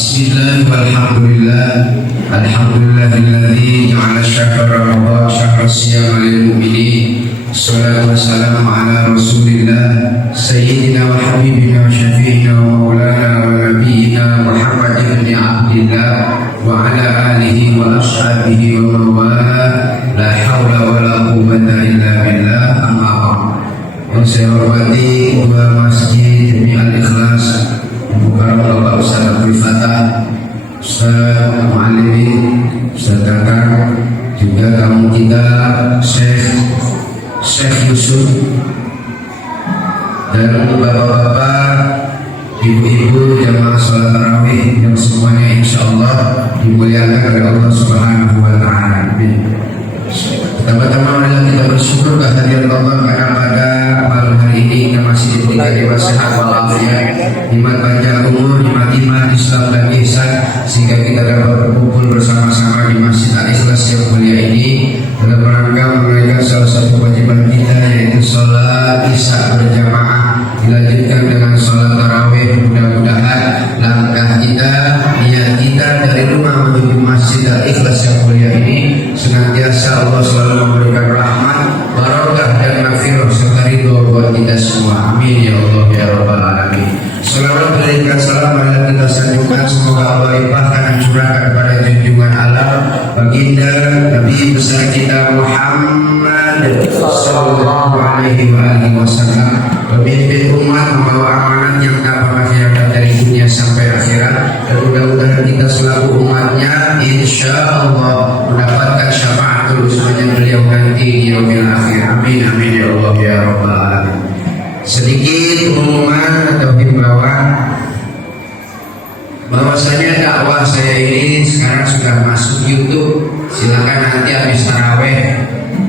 Bismillah walhamdulillah. Alhamdulillahilladzi ja'ala syahra Ramadan syahra siyam lil mu'minin. Wassalatu wassalamu ala Rasulillah sayyidina wa habibina wa syafi'ina wa maulana wa nabiyyina Muhammad ibn Abdillah wa ala alihi wa ashabihi wa mawala. La hawla wa la quwwata illa billah. Amma ba'd. Yang saya hormati Ketua Masjid Jami'al Ikhlas Bukan Bapak Ustaz Abdul Fatah, Ustaz Mu'alimi, Ustaz Kakak, juga tamu kita Syekh Yusuf, dan bapak-bapak, ibu-ibu jamaah sholat tarawih yang semuanya insya Allah dimuliakan oleh Allah Subhanahu wa Ta'ala. Pertama-tama marilah kita bersyukur kehadiran Allah karena pada malam hari ini kita masih diberikan nikmat sehat walafiat, nikmat panjang umur, nikmat iman, Islam dan ihsan, sehingga kita dapat berkumpul bersama-sama di Masjid Al-Ikhlas yang mulia ini dalam rangka menunaikan salah satu kewajiban kita, yaitu sholat isya berjamaah dilanjutkan dengan sholat tarawih. Mudah-mudahan langkah kita, niat kita dari rumah menuju Masjid Al-Ikhlas yang mulia ini senantiasa Allah selalu memberikan rahmat, barokah dan nafirah serta ridho buat kita semua. Amin ya Allah ya Rabbal alamin. Salawat berikan salam marilah kita sanjungkan, semoga Allah limpahkan dan curahkan kepada junjungan alam baginda Nabi besar kita Muhammad sallallahu alaihi wasallam, pemimpin umat, membawa amanat yang tak pernah hilang dari dunia sampai akhirat, dan mudah-mudahan kita selaku umatnya insya Allah mendapatkan syafaatul usmanya beliau nanti di yaumil akhir. Amin amin ya Allah ya Rabbal alamin. Sedikit pengumuman atau himbauan bahwasanya dakwah saya ini sekarang sudah masuk YouTube. Silakan nanti habis taraweh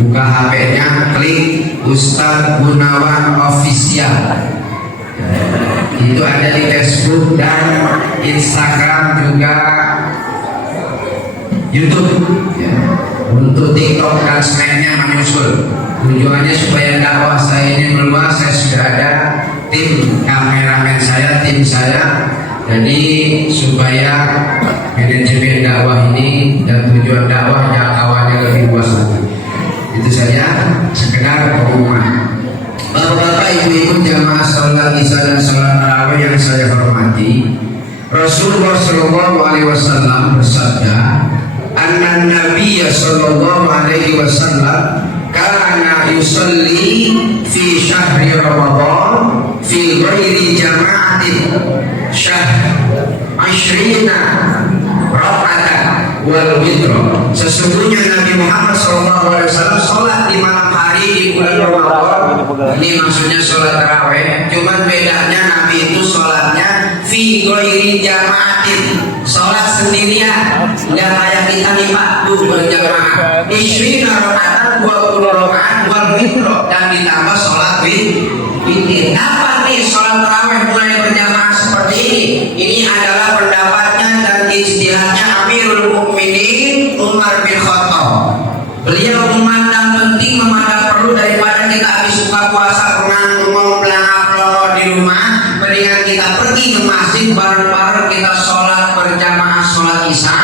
buka HP-nya, klik Ustadz Gunawan Official. Itu ada di Facebook dan Instagram, juga YouTube. Untuk TikTok dan selainnya menyusul. Tujuannya supaya dakwah saya ini meluas. Saya sudah ada tim kameramen saya, tim saya. Jadi supaya manajemen dakwah ini dan tujuan dakwah jangkauannya lebih luas lagi. Itu saja sekedar pengumuman. Bapak-bapak, ibu-ibu jamaah sholat isya dan sholat tarawih yang saya hormati, Rasulullah Shallallahu Alaihi Wasallam bersabda, "Anna Nabiya Shallallahu Alaihi Wasallam kana yusalli fi syahri Ramadan fi ghairi jama'atin ashrina raka'atan wal witr." Sesungguhnya Nabi Muhammad SAW sholat di malam hari di bulan Ramadan. Ini maksudnya sholat tarawih. Cuman bedanya Nabi itu sholatnya fi ghairi jama'atin, sholat sendirian, nggak kayak kita nih Pak berjamaah. Ishrina raka'atan 20 rakaat wal witr, dan ditambah sholat witir. Apa nih sholat tarawih mulai berjamaah seperti ini? Ini adalah pendapatnya dan ijtihadnya Amirul Mukminin Umar bin Khattab. Beliau memandang penting, memandang perlu daripada kita habis buka puasa ngomong pelangap di rumah, mendingan kita pergi ke masjid bareng-bareng, kita sholat berjamaah sholat isya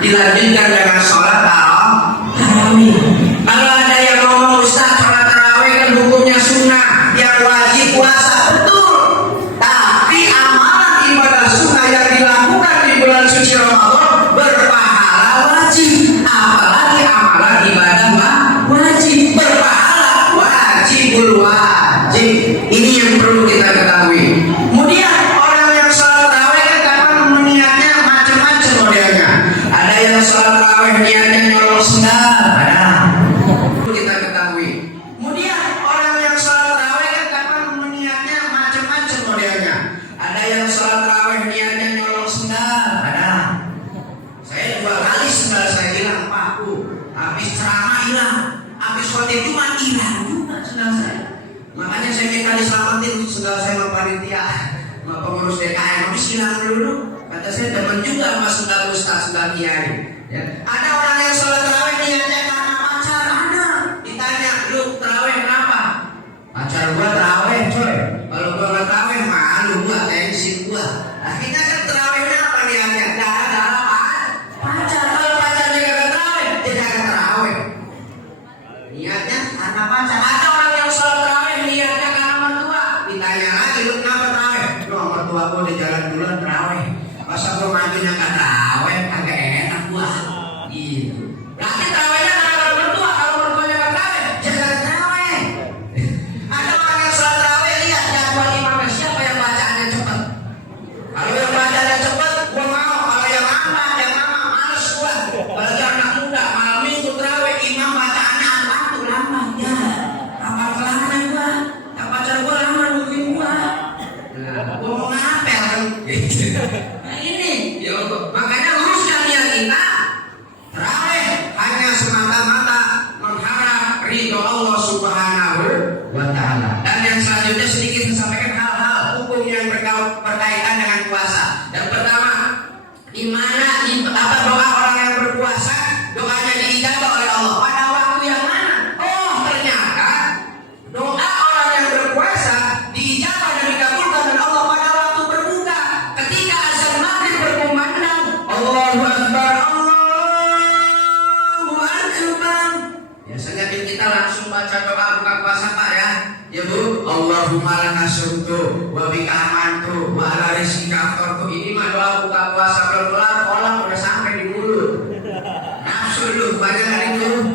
dilanjutkan dengan sholat tarawih. Kalau ada yang ngomong Ustaz sholat tarawih kan hukumnya sunnah, yang wajib puasa, betul. Tapi amalan ibadah sunnah yang dilakukan di bulan suci Ramadan berpahala wajib. Apalagi amalan ibadah wajib berpahala wajibul wajib. Ini yang perlu kita ketahui. Kemudian orang yang sholat tarawih kan kapan niatnya macam-macam modelnya. Ada yang sholat tarawih niatnya nyolong sendal, ada. Kita ketahui. Kemudian orang yang sholat tarawih kan kapan niatnya macam-macam modelnya. Ada yang sholat tarawih niatnya nyolong sendal, ada. Saya 2 kali sendal saya hilang, Pak. Habis ceramah hilang, habis khotbah Jumat hilang juga sendal saya. Makanya saya minta diselamatin sendal saya sama panitia, sama pengurus DKM. Habis hilang dulu. Kata saya teman juga sama sendal ustaz, sendal kiai. Ya. Ada orang yang sholat tarawih niatnya karena pacar, ada. Ditanya, "Lu tarawih kenapa?" "Pacar gua tarawih, coy. Kalau gua nggak tarawih malu gua, gengsi gua." Akhirnya kan tarawihnya apa niatnya? mertua gua di jalan duluan terawih. Masa gua mantunya nggak terawih, agak enak gua. Gitu. Berarti terawihnya kalau mertua, kalau mertuanya nggak terawih, jangan terawih. Ada orang yang sholat terawih, lihat jadwal imamnya siapa yang bacaannya cepat. Kalau yang bacaannya cepat, gua mau. Kalau yang lama, males gua. Apalagi anak muda, malam minggu terawih, imam bacaannya waktu lama. Ya, apa kelana gua? Ya pacar gua lama nungguin gua. Gua mau ngapel kan? Nah ini, ya makanya luruskan niat kita. Terawih hanya semata-mata mengharap ridho Allah Subhanahu wa Ta'ala. Dan yang selanjutnya sedikit saya sampaikan hal-hal hukum yang berkaitan dengan puasa. Yang pertama, di mana apa doa orang yang berpuasa doanya diijabah oleh Allah pada waktu yang mana? Oh ternyata doa orang yang berpuasa diijabah dan dikabulkan oleh Allah pada waktu berbuka ketika azan maghrib berkumandang Allahu Akbar Allahu Akbar. Biasanya kita langsung baca doa buka puasa Pak ya. Ya Bu, Allahumma laka syukur wa bika amantu wa ala rizqika aftartu. Ini mah doa buka puasa kelar kolak udah sampai di mulut. Nafsu dulu banyak dari itu.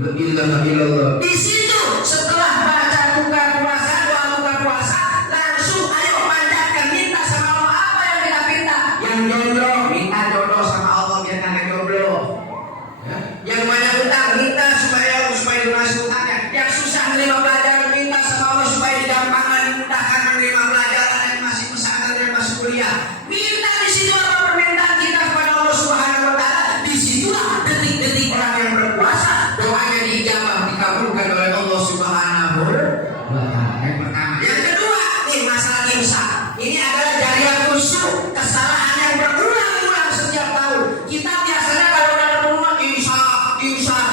La ilaha illallah. Di situ setelah baca buka puasa, doa buka puasa, langsung ayo panjatkan minta sama Allah apa yang kita minta. Yang jodoh, minta jodoh sama Allah biar kagak jodoh. Ya. Yang banyak utang minta supaya lunas utangnya. Yang susah menerima pelajaran minta sama Allah supaya digampangkan dimudahkan menerima pelajaran yang masih pesantren dan masih kuliah. Minta di situ apa permintaan kita kepada Allah Subhanahu wa Ta'ala. Disitulah detik-detik orang yang berpuasa doanya diijabah dikabulkan oleh Allah Subhanahu wa Ta'ala. Yang pertama. Yang kedua, nih masalah imsak. Ini adalah jariah khusyuk, kesalahan yang berulang-ulang setiap tahun. Kita biasanya kalau ada rumah imsak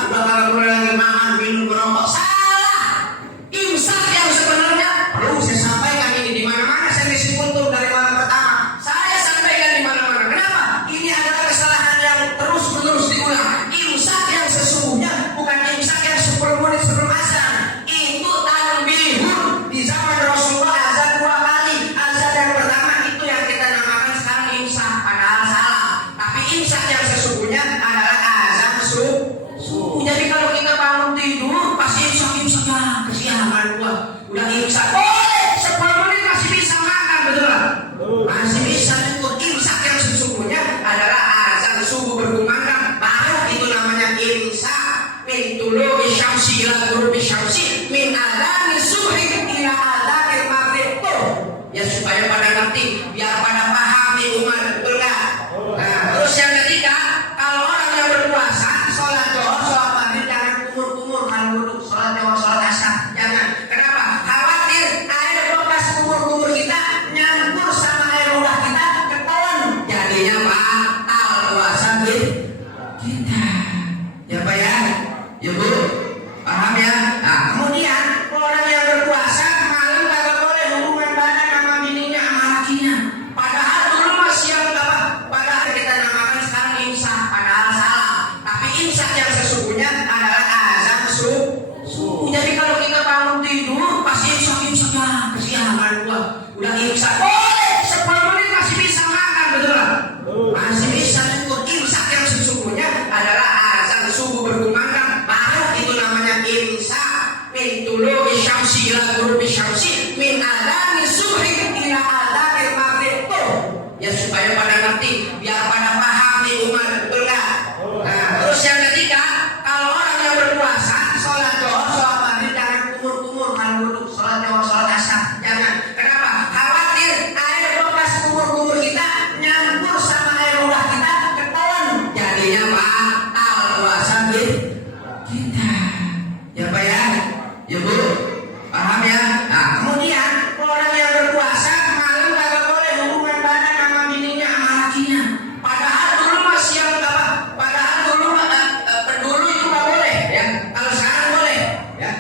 udah kalau mulai lagi makan minum merokok. Salah. Imsak yang sebenarnya perlu saya sampaikan ini di mana-mana. Saya mesti kultur dari malam pertama. Saya sampaikan di mana-mana. Kenapa? Ini adalah kesalahan yang terus-menerus diulang. Imsak yang sesungguhnya bukan imsak yang 10 menit sebelum azan. Itu tanbihun di zaman Rasulullah azan 2 kali. Azan yang pertama itu yang kita namakan sekarang imsak, padahal salah. Tapi imsak yang sesungguhnya adalah azan subuh. Jadi kalau kita bangun tidur pasti imsak ya kesiangan gua. Udah imsak boleh 10 menit masih bisa makan, betul lah. Masih bisa itu. Imsak yang sesungguhnya adalah azan subuh berkumandang, baru itu namanya imsak. Min tulu'i syamsi ila ghurubi syamsi min adzani subhi ila adzanil maghrib. Ya supaya pada ngerti, biar pada paham nih umat, betul enggak? Nah, terus yang ketiga, kalau orang yang berpuasa sholat zuhur, sholat maghrib jangan kumur-kumur kalau duduk, sholat zuhur, sholat asar jangan. Kenapa? Khawatir air bekas kumur-kumur kita nyampur sama air ludah kita ketahuan, jadinya batal puasa kita. Ya Pak ya? Ya Bu? Paham ya? Nah kemudian orang yang berpuasa malam kagak boleh hubungan badan sama bininya sama lakinya. Padahal dulu masih yang apa? Padahal kita namakan sekarang imsak, padahal salah. Tapi imsak yang sesungguhnya adalah azan subuh. Jadi kalau kita bangun tidur pasti imsak ya kesiangan gua. Udah imsak boleh 10 menit masih bisa makan, betul lah. Masih bisa cukup. Imsak yang sesungguhnya adalah azan subuh berkumandang, baru itu namanya imsak. Min tulu'i syamsi ila ghurubi syamsi min adzani subhi ila adzanil maghrib. Ya supaya pada ngerti, biar pada paham nih umat, betul enggak? Nah, terus yang ketiga, kalau orang yang berpuasa sholat zuhur, sholat maghrib jangan kumur-kumur kalau duduk, sholat zuhur, sholat asar jangan. Kenapa? Khawatir air bekas kumur-kumur kita nyampur sama air ludah kita ketahuan, jadinya batal puasa kita. Ya Pak ya? Ya Bu? Paham ya? Nah kemudian orang yang berpuasa malam kagak boleh hubungan badan sama bininya sama lakinya. Padahal dulu masih yang apa? Padahal dulu dulu itu nggak boleh ya. Kalau sekarang boleh ya.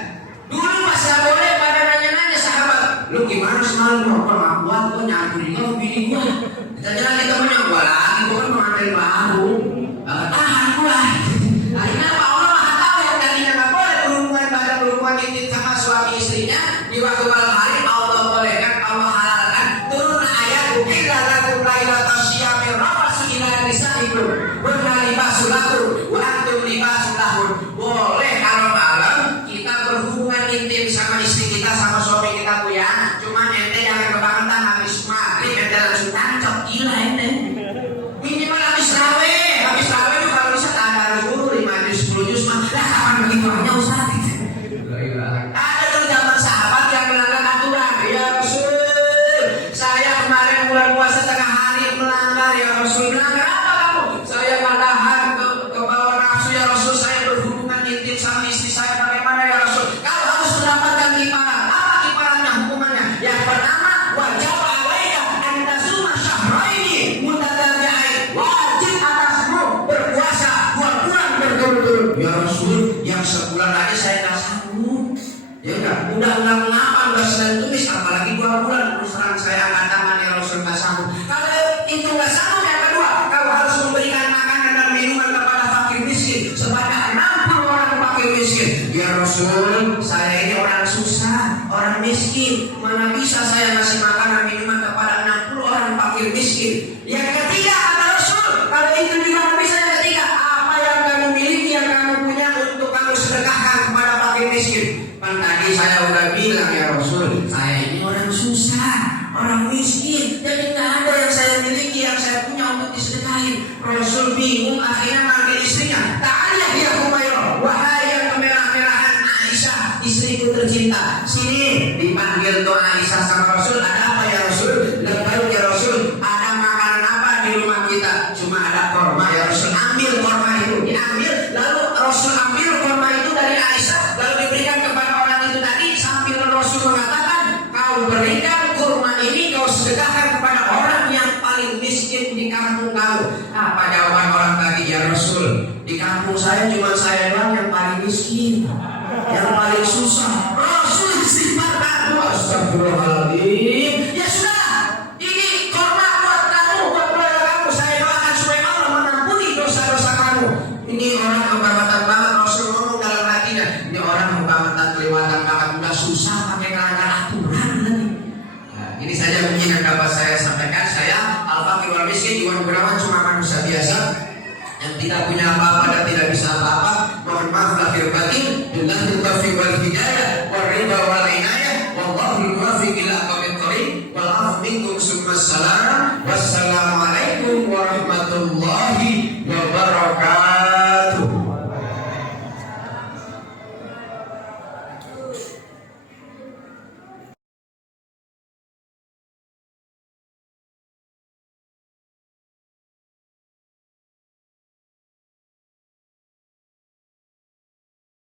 Dulu pas nggak boleh pada nanya-nanya sahabat, lu gimana semalam merokok nggak kuat? Gua nyatu di kau bini gua. Kita lagi temennya gua lagi, gua kan pengantin baru. Tahan gua. Akhirnya Pak Allah Maha tahu yang tadinya nggak boleh berhubungan badan berhubungan intim sama suami istrinya di waktu malam hari Allah bolehkan, Allah halalkan. Turun ayat nisaikum hunna libasul lakum wa antum libasul lahun. Boleh kalau malam kita berhubungan intim sama istri kita, sama suami kita Bu ya. Cuma ente jangan kebangetan habis maghrib ente langsung tancap, gila ente. Minimal habis raweh itu kalau bisa ada dulu 5 juz 10 juz mah. Lah kapan begitu aja Ustaz? Ada tuh zaman sahabat yang melanggar aturan. Ya Rasul, saya kemarin bulan puasa tengah hari melanggar. Ya Rasul, melanggar apa kamu? Saya menahan ke bawah nafsu ya Rasul. Saya berhubungan intim sama istri saya. Bagaimana ya Rasul? Kalau harus mendapatkan kiparan, apa kiparannya, hukumannya? Yang pertama, wajib alaika anta suma syahraini mutatabi'ain. Wajib atasmu berpuasa 2 bulan berturut-turut. Ya Rasul, yang sebulan aja saya nggak sanggup. Ya udah ngapa Senin tumis, apalagi 2 bulan. Terus terang saya angkat tangan ya Rasul, nggak sanggup. Kalau itu nggak sanggup, yang kedua, kau harus memberikan makanan dan minuman kepada fakir miskin sebanyak 60 orang fakir miskin. Ya Rasul, saya ini orang susah, orang miskin, mana bisa saya ngasih makanan minuman kepada 60 orang fakir miskin. Yang ketiga kata Rasul, kalau itu juga nggak bisa. Yang ketiga, apa yang kamu miliki, yang kamu punya untuk kamu sedekahkan kepada fakir miskin. Kan tadi saya udah bilang ya Rasul, saya ini orang susah, orang miskin, jadi nggak ada yang saya miliki, yang saya punya untuk disedekahin. Rasul bingung, akhirnya manggil istrinya. Ta'aliyah ya Humairah, wahai yang kemerah-merahan Aisyah, istriku tercinta. Sini dipanggil tuh Aisyah sama Rasul. Ada apa ya Rasul? Lebaran ya Rasul. Ada makanan apa di rumah kita? Cuma ada korma ya Rasul. Ambil korma itu, diambil. Lalu Rasul ambil korma itu dari Aisyah, lalu diberikan kepada orang itu tadi, sambil Rasul mengatakan, kau berikan kurma ini, kau sedekahkan kepada orang yang paling miskin di kampung kamu. Apa jawaban orang tadi ya Rasul? Di kampung saya cuma saya doang yang paling miskin, yang paling susah. Rasul istighfar, astagfirullahaladzim. Ya sudah, ini korma buat kamu, buat keluarga kamu. Saya doakan supaya Allah mengampuni dosa-dosa kamu. Ini orang kebangetan banget. Rasul ngomong dalam hatinya, ini orang kebangetan, kelewatan banget, udah susah pakai ngelanggar aturan lagi. Nah, ini saja mungkin yang dapat saya sampaikan. Saya Al-Fakir wal Miskin Iwan Gunawan, cuma manusia biasa yang tidak punya apa-apa dan tidak bisa apa-apa. Mohon maaf lahir batin. Billahi taufiq wal hidayah wal ridha wal inayah wallahu muwaffiq ila aqwamit thoriq wal afw minkum summa salam.